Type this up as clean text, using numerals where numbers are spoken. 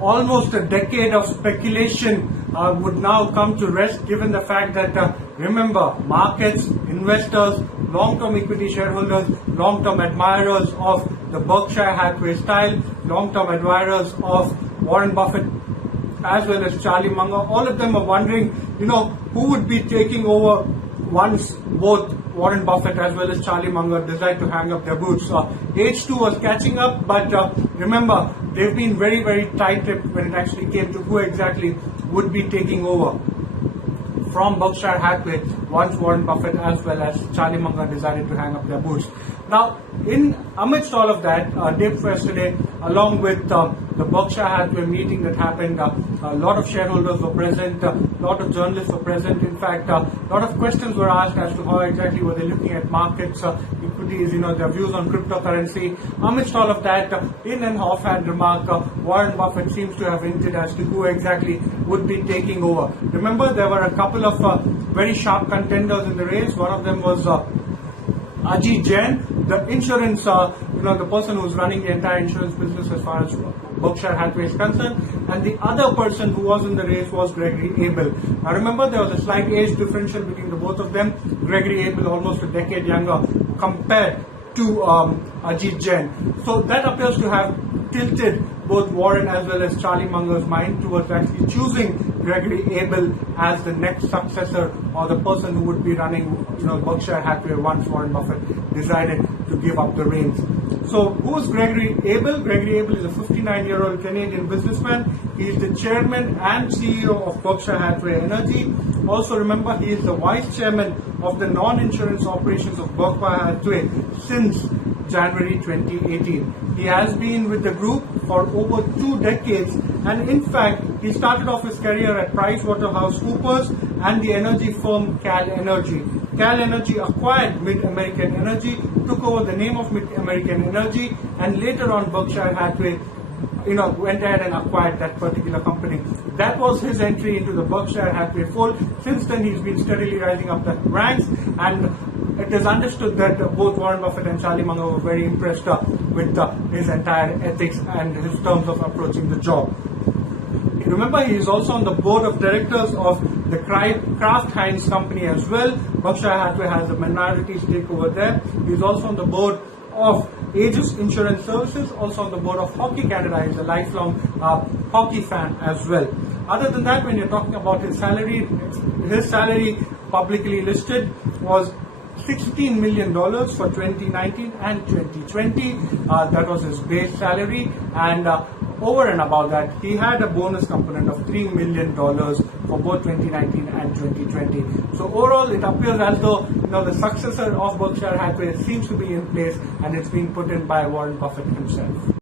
almost a decade of speculation would now come to rest, given the fact that, remember, markets, investors, long-term equity shareholders, long-term admirers of the Berkshire Hathaway style, long-term admirers of Warren Buffett, as well as Charlie Munger, all of them are wondering, who would be taking over once both Warren Buffett as well as Charlie Munger decide to hang up their boots. H2 was catching up, but remember, they've been very, very tight-lipped when it actually came to who exactly would be taking over from Berkshire Hathaway once Warren Buffett as well as Charlie Munger decided to hang up their boots. Now, amidst all of that, day before yesterday, along with the Berkshire Hathaway meeting that happened, a lot of shareholders were present, a lot of journalists were present. In fact, a lot of questions were asked as to how exactly were they looking at markets, equities, their views on cryptocurrency. Amidst all of that, in an offhand remark, Warren Buffett seems to have hinted as to who exactly would be taking over. Remember, there were a couple of very sharp contenders in the race. One of them was Ajit Jain, the insurance, the person who's running the entire insurance business as far as Berkshire Hathaway is concerned, and the other person who was in the race was Gregory Abel. Now remember, there was a slight age differential between the both of them. Gregory Abel almost a decade younger compared to Ajit Jain. So that appears to have tilted both Warren as well as Charlie Munger's mind towards actually choosing Gregory Abel as the next successor or the person who would be running Berkshire Hathaway once Warren Buffett decided to give up the reins. So who is Gregory Abel? Gregory Abel is a 59-year-old Canadian businessman. He is the chairman and CEO of Berkshire Hathaway Energy. Also remember, he is the vice chairman of the non-insurance operations of Berkshire Hathaway since January 2018. He has been with the group for over 2 decades, and in fact, he started off his career at PricewaterhouseCoopers and the energy firm Cal Energy. Cal Energy acquired Mid-American Energy, took over the name of Mid-American Energy, and later on Berkshire Hathaway went ahead and acquired that particular company. That was his entry into the Berkshire Hathaway fold. Since then, he's been steadily rising up the ranks, and it is understood that both Warren Buffett and Charlie Munger were very impressed with his entire ethics and his terms of approaching the job. Remember, he is also on the board of directors of the Kraft Heinz company as well. Berkshire Hathaway has a minority stake over there. He is also on the board of Aegis Insurance Services, also on the board of Hockey Canada. He's a lifelong hockey fan as well. Other than that, when you're talking about his salary publicly listed was $16 million for 2019 and 2020. That was his base salary, and over and above that, he had a bonus component of $3 million for both 2019 and 2020. So overall, it appears as though the successor of Berkshire Hathaway seems to be in place, and it's been put in by Warren Buffett himself.